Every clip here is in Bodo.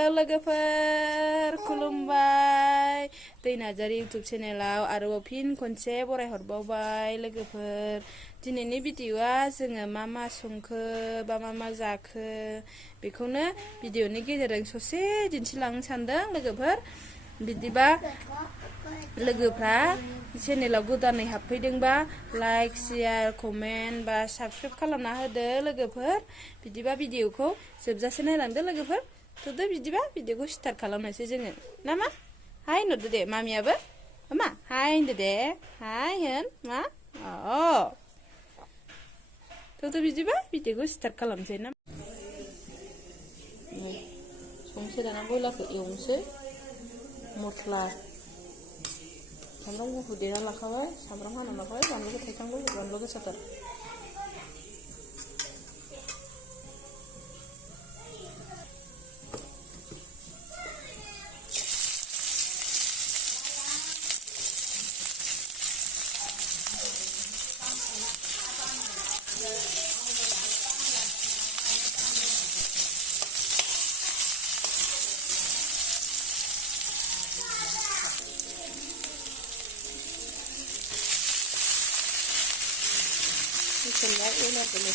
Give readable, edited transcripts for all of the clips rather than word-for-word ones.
हेल' लोगोफोर खुलुमबाय दै नार्जारि इउटुब चेनेलाव आरोबाव फिन खनसे बरायहरबावबाय लोगोफोर दिनैनि भिडिअआ जोङो मा संखो बा मा जाखो बेखौनो भिडिअनि गेजेरजों ससे दिन्थिलांनो सानदों लोगोफोर बिदिबा लोगोफ्रा चेनेलाव गोदानै हाबफैदोंबा लाइक शेयार कमेन्ट बा साबस्क्राइब खालामना होदो लोगोफोर बिदिबा भिडिअखौ जोबजासे नायलांदो लोगोफोर थुदो बिदिबा भिडिअखौ स्टार्ट खालामनोसै जोङो नामा हाय होनहरदो दे मामियाबो मा हाय होनदो दे हाय होन मा थुदो बिदिबा भिडिअखौ स्टार्ट खालामनोसै ना संसै दाना बयलारखौ एवनोसै मस्ला सामब्राम गुफुर देना लाखाबाय सामब्राम हाना लाखाबाय बानलुखौ थाइखांबाय बानलु गोसाथार Bismillah ular dulu.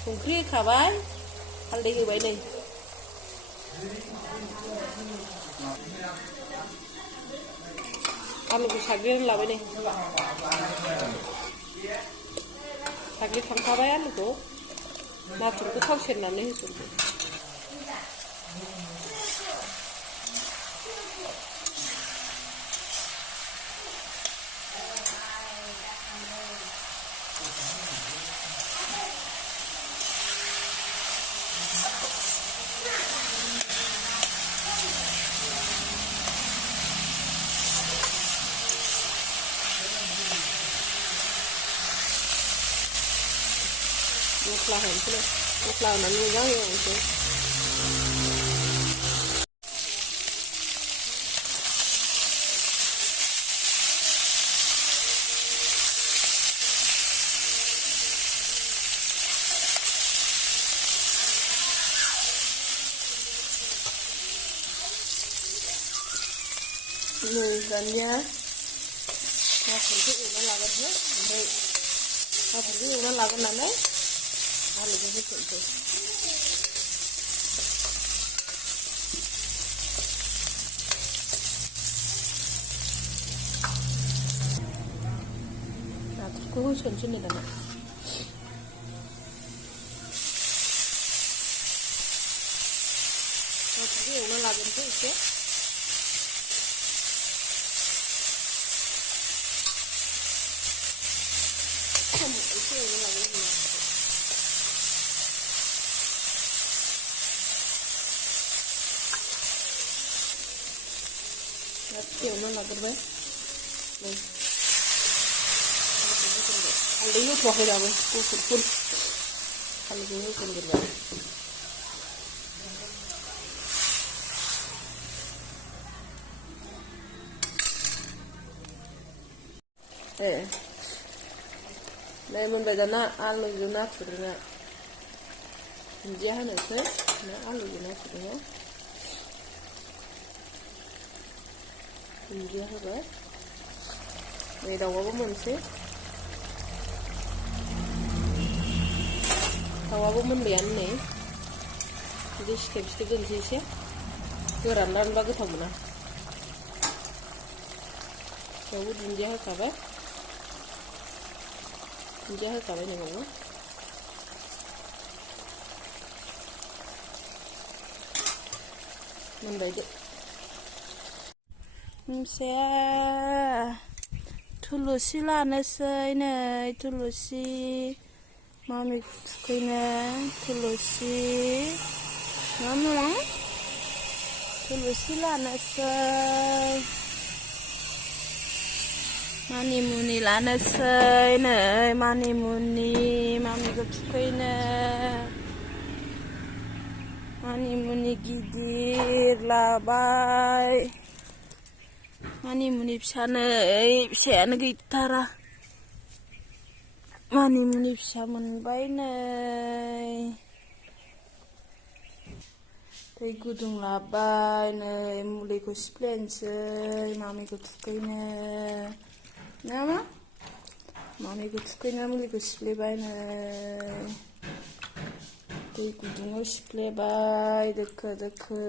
संख्रि होखाबाय हालदै होबाय नै आलुखौ साग्लिनानै लाबाय नै साग्लिखांखाबाय आलुखौ नाथुरखौ थाव सेरनानै होसनदो mosla होनोसै mosla होनानै मोजां एवनोसै नै दानिया नाथुरखौ एवना लागोरसै ओमफ्राय नाथुरखौ एवना लागोरनानै आलुखौ होसनसै नाथुरखौ होसनसै नै दाना नाथुरखौ एवना लागोरसै एसे एवना लागोरबाय नै हालदै होथ'वाखै दाबो गुफुरफोर हालदैखौ होसनग्रोबाय नै मोनबाय दाना आलुजों नाथुरजों दुन्दिया होनोसै आलुजों नाथुरजों दुन्दिया होबाय नै दाउआबो मोनसै दाउआबो मोनबायानो नै बिदि सिथेब सिथेब दोनसै एसे गोरान रानबा गोथाव मोना बेयावबो दुन्दिया होखाबाय दुन्दिया होखाबाय नै बावबो मोनबाय थुलुसि लानोसै नै थुलुसि मामि थुखैनो थुलुसि थुलुसि लानोसै मानिमुनि लानोसै नै मानिमुनि मामिखौ थुखैनो गिदिर लाबाय मानिमुनि फिसा नै फिसायानो गैथारा मानिमुनि फिसा मोनबाय नै दै गुदुं लाबाय नै मुलिखौ सिफ्लेनोसै मामिखौ थुखैनो नामा मामिखौ थुखैनो मुलिखौ सिफ्लेबाय नै दै गुदुङाव सिफ्लेबाय दोखो दोखो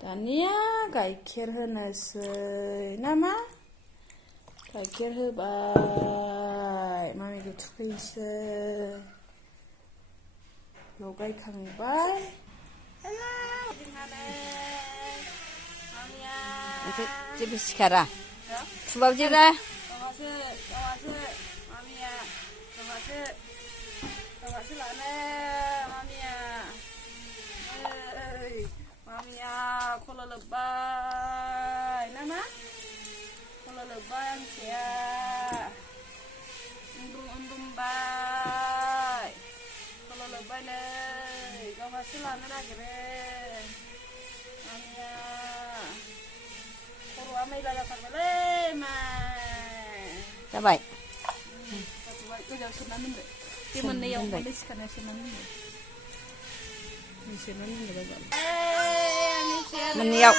दानिया गाइखेर होनोसै नामा गाइखेर होबाय मामिखौ थुखैनोसै लगायखांबाय जेबो सिखारा थुबाबो जेबो गावासो लानो मामिया खल' लोब्बाय नामा खल' लोब्बाय आंसेया उन्दुमबाय खल' लोब्बाय नै गावहासो लानो नागिरो मामिया खर'आ मैला जाथारबायलै जाबाय गोजाव सोनानै दोनदो बे मोननैयाव मोननै सिखारनायाव सोनानै दोनदो सोनानै दोनदो मोननैयाव